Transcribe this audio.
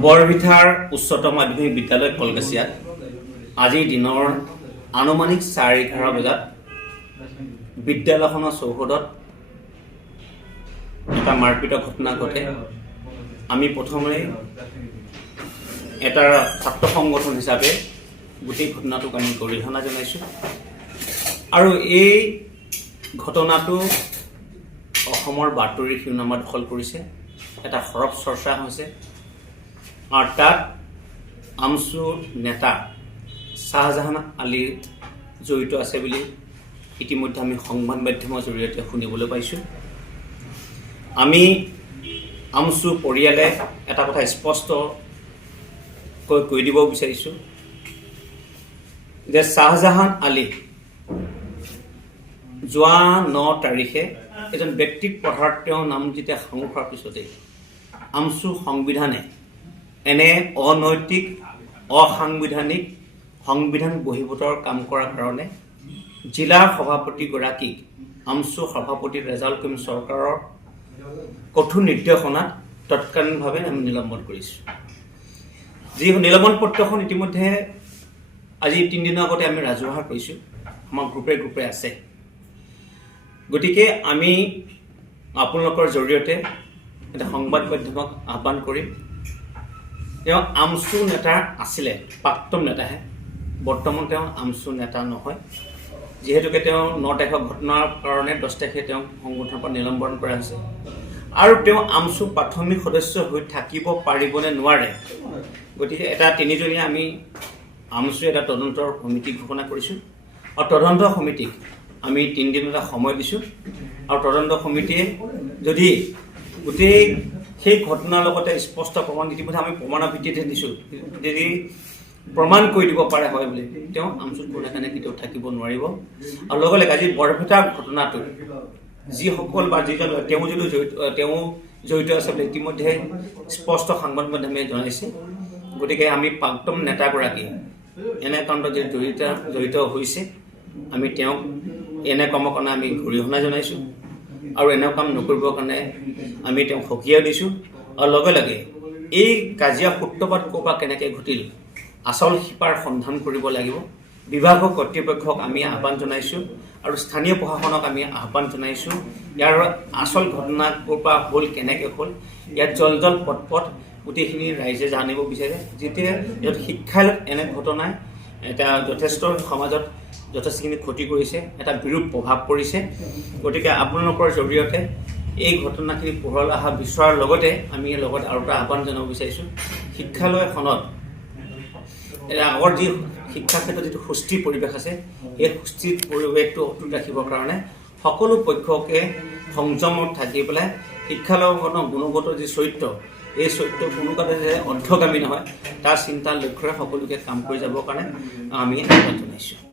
বৰবিথাৰ উচ্চতৰ মাধ্যমিক বিদ্যালয় কলগাছিয়াত আজিৰ দিনৰ আনুমানিক 11:30 বজাত বিদ্যালয়খনৰ চৌহদত এটা মাৰপিটৰ ঘটনা ঘটে। আমি প্ৰথমে এটা ছাত্ৰ সংগঠন হিচাপে গোটেই ঘটনাটোক আমি গৰিহণা জনাইছোঁ আৰু এই ঘটনাটো অসমৰ বাতৰি শিৰোনামা দখল কৰিছে, এটা সৰব চৰ্চা হৈছে আৰু তাত আমছু নেতা শ্বাহজাহান আলী জড়িত আছে বুলি ইতিমধ্যে আমি সংবাদ মাধ্যমৰ জৰিয়তে শুনিবলৈ পাইছোঁ। আমি আমছু পৰিয়ালে এটা কথা স্পষ্টকৈ কৈ দিব বিচাৰিছোঁ যে শ্বাহজাহান আলী যোৱা 9 তাৰিখে এজন ব্যক্তিক পঢ়াৰ তেওঁৰ নাম যেতিয়া সাঙুৰ খোৱাৰ পিছতেই আমছু সংবিধানে এনে অনৈতিক অসাংবিধানিক সংবিধান বহিৰ্ভূতৰ কাম কৰাৰ কাৰণে জিলাৰ সভাপতিগৰাকীক আমছু সভাপতি ৰেজাউল কৰিম চৰকাৰৰ কঠোৰ নিৰ্দেশনাত তৎকালীনভাৱে আমি নিলম্বন কৰিছোঁ। যি নিলম্বন পত্ৰখন ইতিমধ্যে আজি 3 দিনৰ আগতে আমি ৰাজহুৱা কৰিছোঁ, আমাৰ গ্ৰুপে আছে। গতিকে আমি আপোনালোকৰ জৰিয়তে এটা সংবাদ মাধ্যমক আহ্বান কৰিম, তেওঁ আমছু নেতা আছিলে, প্ৰাক্তন নেতাহে, বৰ্তমান তেওঁ আমছু নেতা নহয়। যিহেতুকে তেওঁ 9 তাৰিখৰ ঘটনাৰ কাৰণে 10 তাৰিখে তেওঁক সংগঠনৰ পৰা নিলম্বন কৰা হৈছে আৰু তেওঁ আমছু প্ৰাথমিক সদস্য হৈ থাকিব পাৰিবনে নোৱাৰে। গতিকে এটা 3জনীয়া আমি আমছু এটা তদন্তৰ সমিতি ঘোষণা কৰিছোঁ আৰু তদন্ত সমিতিক আমি 3 দিনলৈ সময় দিছোঁ আৰু তদন্ত সমিতিয়ে যদি গোটেই সেই ঘটনাৰ লগতে স্পষ্ট প্ৰমাণ ইতিমধ্যে আমি প্ৰমাণৰ ভিত্তিতে দিছোঁ, যদি প্ৰমাণ কৰি দিব পাৰে হয় বুলি তেওঁ আমছুত কোনো কাৰণে কেতিয়াও থাকিব নোৱাৰিব। আৰু লগে লগে আজি বৰপেটাৰ ঘটনাটো যিসকল বা যিজন তেওঁ যদি জড়িত আছে বুলি ইতিমধ্যে স্পষ্ট সংবাদ মাধ্যমে জনাইছে। গতিকে আমি প্ৰাক্তন নেতাগৰাকী এনে কাণ্ডত যে জড়িত হৈছে, আমি তেওঁক এনে কামৰ কাৰণে আমি গৰিহণা জনাইছোঁ আৰু এনে কাম নকৰিবৰ কাৰণে আমি তেওঁক সকীয়াই দিছোঁ। আৰু লগে লগে এই কাজিয়া সূত্ৰপাত ক'ৰ পৰা কেনেকৈ ঘটিল আচল শিপাৰ সন্ধান কৰিব লাগিব। বিভাগৰ কৰ্তৃপক্ষক আমি আহ্বান জনাইছোঁ আৰু স্থানীয় প্ৰশাসনক আমি আহ্বান জনাইছোঁ। ইয়াৰ আচল ঘটনা ক'ৰ পৰা হ'ল, কেনেকৈ হ'ল, ইয়াত জল পট গোটেইখিনি ৰাইজে জানিব বিচাৰে। যেতিয়া শিক্ষালয়ত এনে ঘটনাই এটা যথেষ্ট সমাজত যথেষ্টখিনি ক্ষতি কৰিছে, এটা বিৰূপ প্ৰভাৱ পৰিছে। গতিকে আপোনালোকৰ জৰিয়তে এই ঘটনাখিনি পোহৰলৈ অহা বিচৰাৰ লগতে আমি লগত আৰু এটা আহ্বান জনাব বিচাৰিছোঁ, শিক্ষালয়খনত আগৰ যি শিক্ষা ক্ষেত্ৰত যিটো সুস্থিৰ পৰিৱেশ আছে, সেই সুস্থিৰ পৰিৱেশটো অটুট ৰাখিবৰ কাৰণে সকলো পক্ষকে সংযমত থাকি পেলাই শিক্ষালয়খনৰ গুণগত যি চৰিত্ৰ, এই চৰিত্ৰ কোনো কাৰণে যে অধ্যগামী নহয় তাৰ চিন্তাৰ লক্ষ্যৰে সকলোকে কাম কৰি যাবৰ কাৰণে আমি আহ্বান জনাইছোঁ।